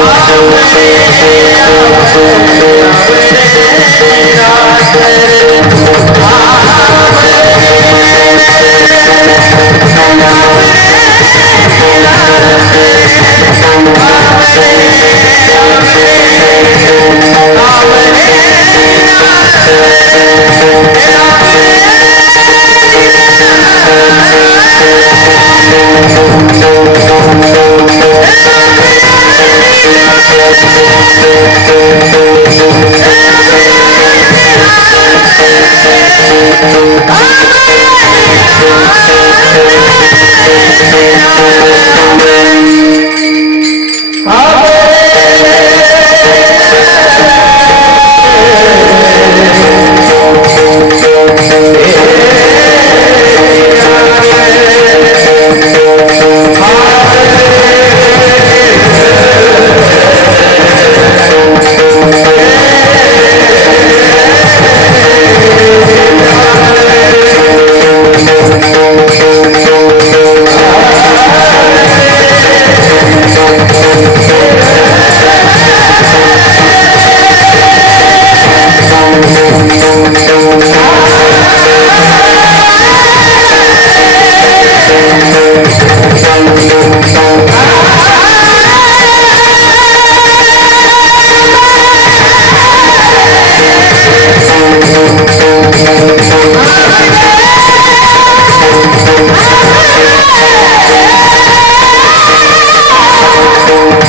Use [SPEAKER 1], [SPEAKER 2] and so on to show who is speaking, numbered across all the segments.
[SPEAKER 1] Ah! Oh, my God.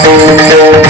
[SPEAKER 1] Música